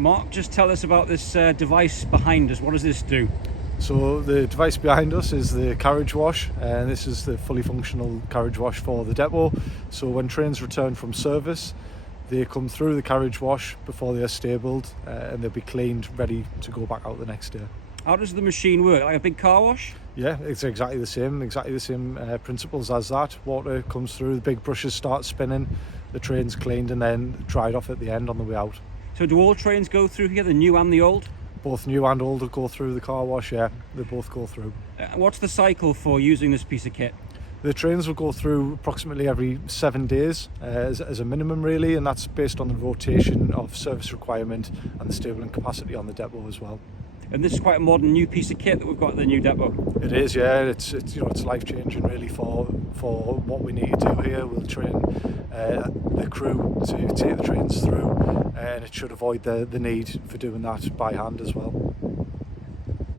Mark, just tell us about this device behind us. What does this do? So the device behind us is the carriage wash, and this is the fully functional carriage wash for the depot. So when trains return from service, they come through the carriage wash before they are stabled, and they'll be cleaned, ready to go back out the next day. How does the machine work? Like a big car wash? Yeah, it's exactly the same principles as that. Water comes through, the big brushes start spinning, the train's cleaned and then dried off at the end on the way out. So do all trains go through here, the new and the old? Both new and old will go through the car wash, yeah, they both go through. What's the cycle for using this piece of kit? The trains will go through approximately every 7 days as a minimum really, and that's based on the rotation of service requirement and the stabling capacity on the depot as well. And this is quite a modern new piece of kit that we've got at the new depot. It is, yeah. It's life changing really for what we need to do here. We'll train the crew to take the trains through, and it should avoid the need for doing that by hand as well.